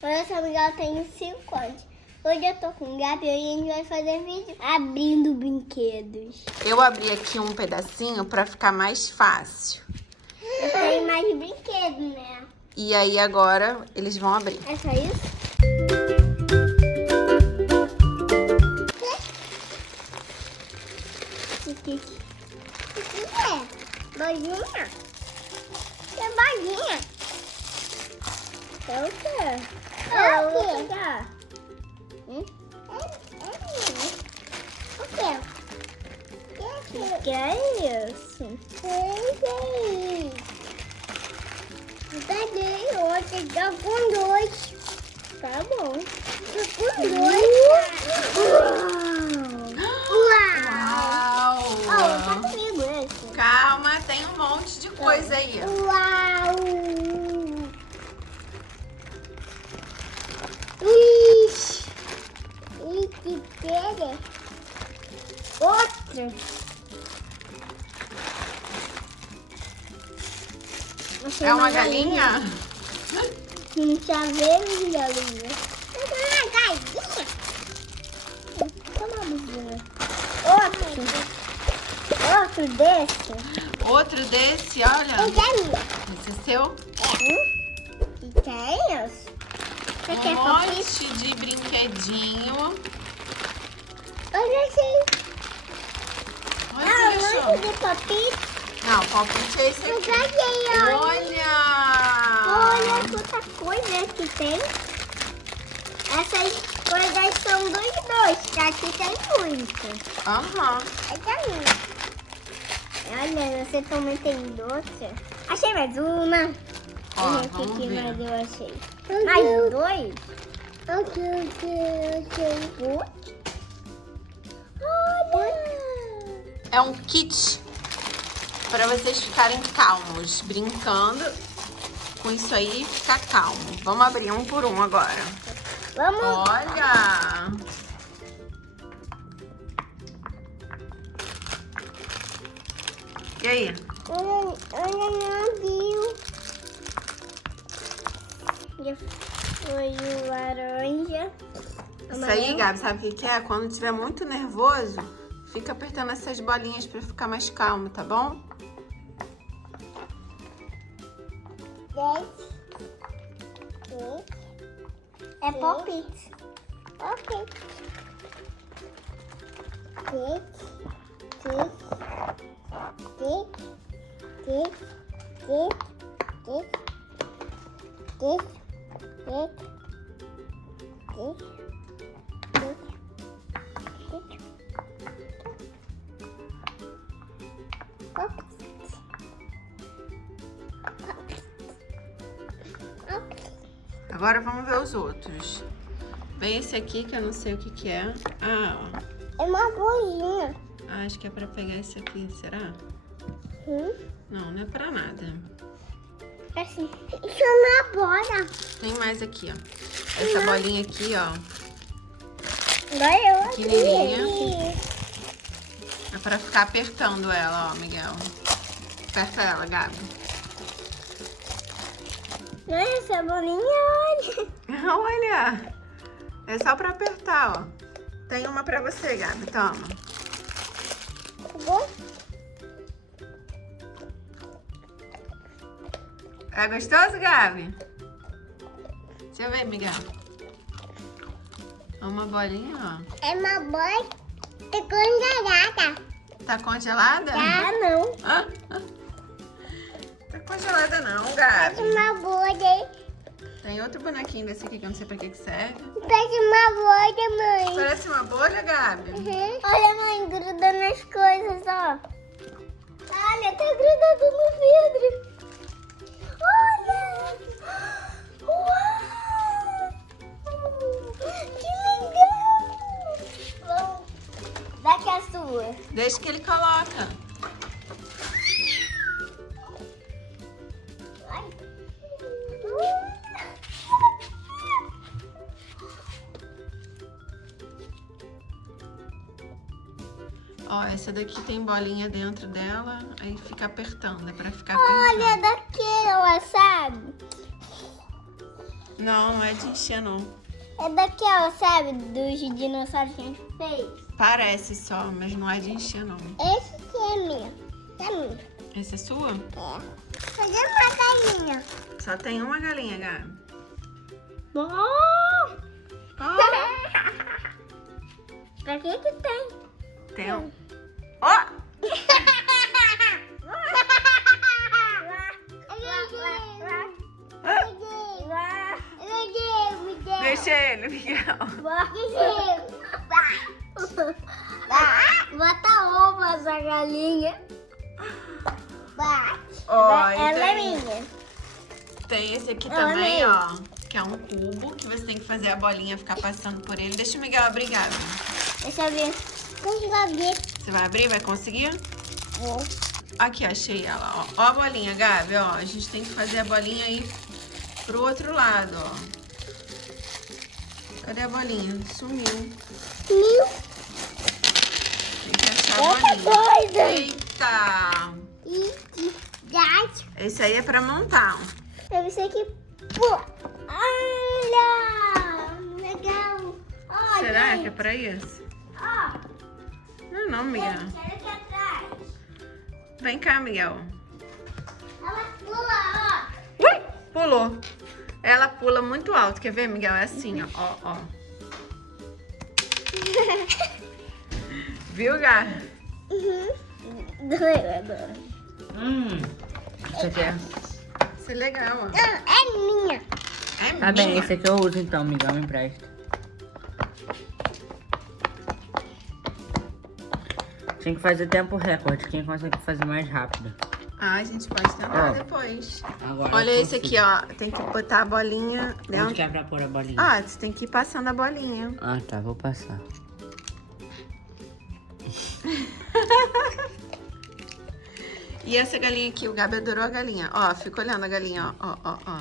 Olha, essa amiga tem 5 anos. Hoje eu tô com o Gabi e a gente vai fazer vídeo abrindo brinquedos. Eu abri aqui um pedacinho pra ficar mais fácil. E tem mais brinquedos, né? E aí agora eles vão abrir. É só isso? O que é? Bolinha? É bolinha. É o quê? É o quê? O quê? Que é isso? Peguei outro, já com 2. Tá bom. Já com 2. Uau! Uau! Tá comigo esse. Calma, tem um monte de coisa aí. Uau! Ixi! E que pega? Outro. É uma galinha? Um chaveiro de galinha. Uma galinha? Outro desse. Outro desse, olha. Esse é meu. Esse é seu? E tem isso? Você quer Um palpite? monte de brinquedinho. Olha assim. Olha Ah, que um achou. monte de palpite. Não, o palpite é esse Eu aqui. ganhei, olha. Olha Olha! quanta coisa que tem. Essas coisas são dos dois, que aqui tem muito. Aham. Essa é minha. Olha, você também tem doce. Achei mais uma. Ó, Olha o vamos que ver. mais eu achei. Mais 2? Achei. Olha. É um kit para vocês ficarem calmos, brincando com isso aí e ficar calmo. Vamos abrir um por um agora. Vamos. Olha! E aí? Olha, não viu. Foi o laranja. Isso aí, Gabi, sabe o que é? Quando estiver muito nervoso, fica apertando essas bolinhas para ficar mais calmo, tá bom? 10. É palpite. Palpite. Agora vamos ver os outros. Vem esse aqui que eu não sei o que que é. Ah, ó. É uma bolinha. Ah, acho que é pra pegar esse aqui, será? Não, não é pra nada. Assim. Isso é uma bola. Tem mais aqui, ó. Essa bolinha aqui, ó. Agora eu abri. Pequenininha. É pra ficar apertando ela, ó, Miguel. Aperta ela, Gabi. Essa bolinha, olha. Olha! É só pra apertar, ó. Tem uma pra você, Gabi, toma. Tá bom? É gostoso, Gabi? Deixa eu ver, Miguel. Uma bolinha, ó. É uma bola de congelada. Tá congelada? Ah, não. Ah, ah. Tá congelada não, É Gabi. uma bolha. Tem outro bonequinho desse aqui que eu não sei pra que serve. Parece uma bolha, mãe. Parece uma bolha, Gabi. Olha, mãe, gruda nas coisas, ó. Olha, tá grudado no vidro. Olha! Uau! Que legal! Vamos. Daqui a sua. Deixa que ele coloca. Ai. Ó, essa daqui tem bolinha dentro dela, aí fica apertando, é pra ficar apertando. Olha daquela, sabe? Não, não é de encher, não. É daquela, sabe? Dos dinossauros que a gente fez. Parece só, mas não é de encher, não. Esse aqui é meu. É meu. Essa é sua? É. Cadê uma galinha? Só tem uma galinha, Gabi. Pra que que tem? Tem um... Ó! Deixa ele, Miguel. Bota ovo essa galinha. Ó, e Ela é tem, minha. tem esse aqui Ela é também, minha. ó. Que é um cubo que você tem que fazer a bolinha ficar passando por ele. Deixa o Miguel abrir, Gabi. Deixa eu ver. Deixa eu abrir. Você vai abrir? Vai conseguir? Vou. Aqui, achei ela, ó. Ó a bolinha, Gabi, ó. A gente tem que fazer a bolinha aí pro outro lado, ó. Cadê a bolinha? Sumiu. Tem que achar a bolinha. Eita! Esse aí é pra montar. Eu vi isso aqui. Pô. Olha! Legal. Olha. Será que é pra isso? Ó. Não, Miguel. Olha aqui atrás. Vem cá, Miguel. Ela pula, Ui! Pulou. Ela pula muito alto. Quer ver, Miguel? É assim, ó. Ó. Viu, Gabi? Eu adoro. Isso aqui é... Isso é legal, ó. Não, é minha. É Tá bem, minha. esse aqui eu uso então, Miguel, me empresta. Tem que fazer tempo recorde, quem consegue fazer mais rápido. Ah, a gente pode tentar Ó. depois. Agora Olha eu esse aqui, ó. Tem que botar a bolinha Onde dentro. que é pra pôr a bolinha? Ah, você tem que ir passando a bolinha. Ah, tá, vou passar. E essa galinha aqui, o Gabi adorou a galinha. Ó, fica olhando a galinha, ó.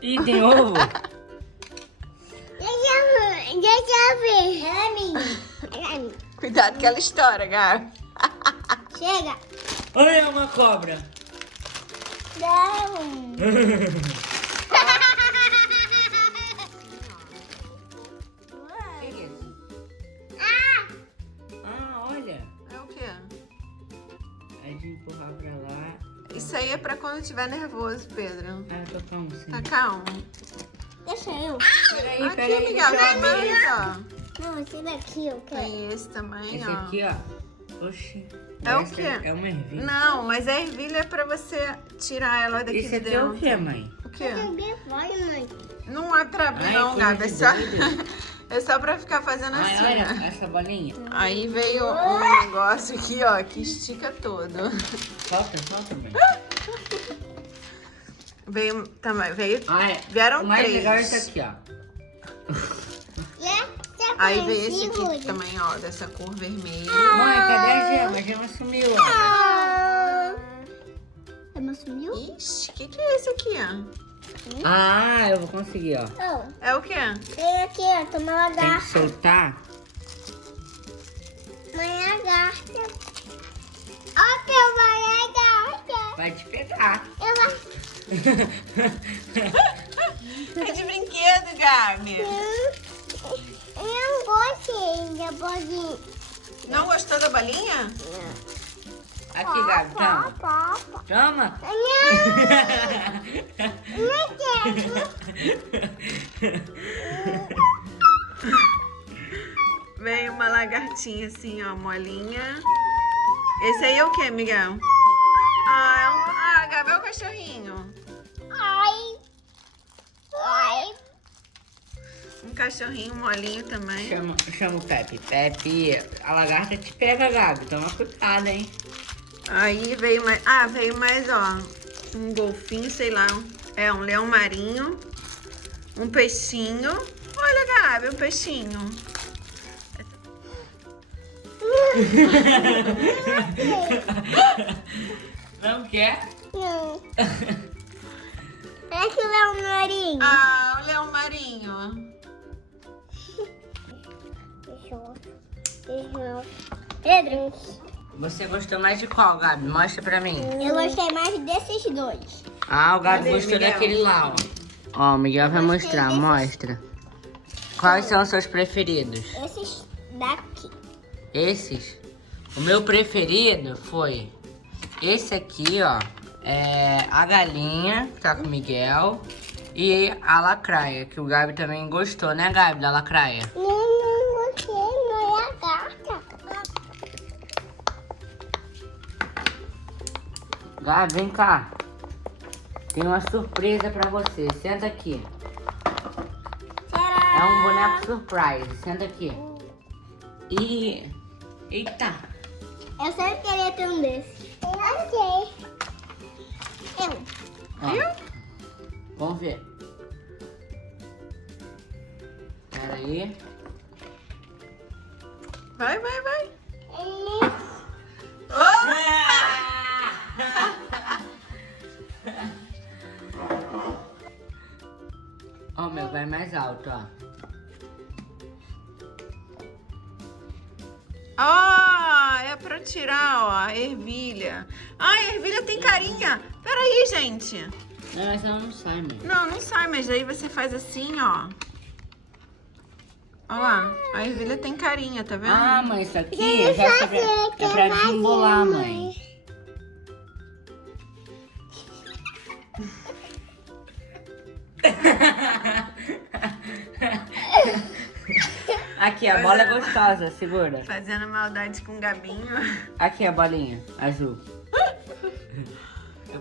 Ih, tem ovo? Deixa eu ver. Ela é minha. Ela é minha. Cuidado que ela estoura, Gabi. Chega. Olha uma cobra. Não. Ah, olha. É o quê? Aí de empurrar pra lá. Isso aí é pra quando estiver nervoso, Pedro. Ah, eu tô calmo, sim. Tá calmo. Deixa eu. Peraí, Aqui, peraí. Miguel, deixa eu tem abrir. mais, ó. Não, esse daqui eu quero. Tem esse também, Esse ó. aqui, ó. Oxi. É o Essa quê? É uma ervilha. Não, mas a ervilha é pra você tirar ela daqui Esse de aqui é dentro. o quê, mãe? O quê? Vai, mãe. Não atrapalha Ai, não, coisa Gabi. É de só, doido. é só pra ficar fazendo Ai, assim, olha, né? essa bolinha. Aí veio um negócio aqui, ó, que estica todo. Solta, mãe. Veio também, Ai, vieram o mais três. legal é esse aqui, ó. Aí veio esse aqui também, ó, dessa cor vermelha. Mãe, cadê a gema? A gema sumiu, ó. Ela sumiu? Ixi, o que é esse aqui, ó? Ah, eu vou conseguir, ó. Oh, É o quê? tem aqui, ó. Toma Tem lagarta. que soltar. Mãe lagarta. Ó, teu mãe lagarta. Vai te pegar. Eu É de brinquedo, Gabi. não gostei da bolinha. Não gostou da bolinha? Aqui, Gabi, toma. Toma. Não quero. Veio uma lagartinha assim, ó, molinha. Esse aí é o quê, Miguel? Ah, Gabi, é o cachorrinho. Ai. Ai. Um cachorrinho molinho também. Chama o Pepe. Pepe, a lagarta te pega, Gabi. Toma cuidado, hein? Aí veio mais... Ah, veio mais, ó, um golfinho, sei lá. É, um leão marinho. Um peixinho. Olha, Gabi, um peixinho. Não quer? Não. É que o Léo Marinho. Ah, o leão marinho. Pedro, Você gostou mais de qual, Gabi? Mostra pra mim. eu gostei mais desses dois. Ah, o Gabi Cadê, gostou Miguel? daquele lá, ó. Ó, o Miguel vai Gostei mostrar, desses. mostra. Quais são os seus preferidos? Esses daqui. Esses? O meu preferido foi esse aqui, ó. É a galinha, que tá com o Miguel. E a lacraia, que o Gabi também gostou, né, Gabi, da lacraia? Não gostei, não é a gata. Gabi, vem cá. Tem uma surpresa pra você. Senta aqui. É um boneco surprise. Senta aqui. E... Eita. Eu sempre queria ter um desse. Eu sei. Ó. Vamos ver. Pera aí. Vai. Ó, meu, vai mais alto, ó. Ó, é pra tirar, ó, a ervilha. Ah, a ervilha tem carinha. Peraí, gente. Não, mas ela não sai, mãe. Não sai, mas aí você faz assim, ó. Ó lá, a ervilha tem carinha, tá vendo? Ah, mãe, isso aqui é pra desembolar, mãe. Aqui, a bola é gostosa, segura. Fazendo maldade com o Gabinho. Aqui a bolinha, azul.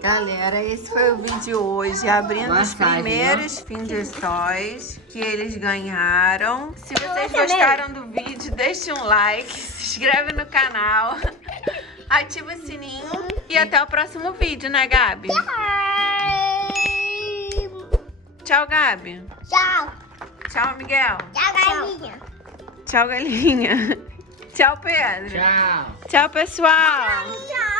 Galera, esse foi o vídeo de hoje, abrindo os Massagem, primeiros Finders Toys que eles ganharam. Se vocês gostaram do vídeo, deixe um like, se inscreve no canal, ativa o sininho e até o próximo vídeo, né, Gabi? Tchau, Gabi. Tchau. Tchau, Miguel. Tchau, galinha. Tchau, galinha. Tchau, Pedro. Tchau. Tchau, pessoal. Tchau.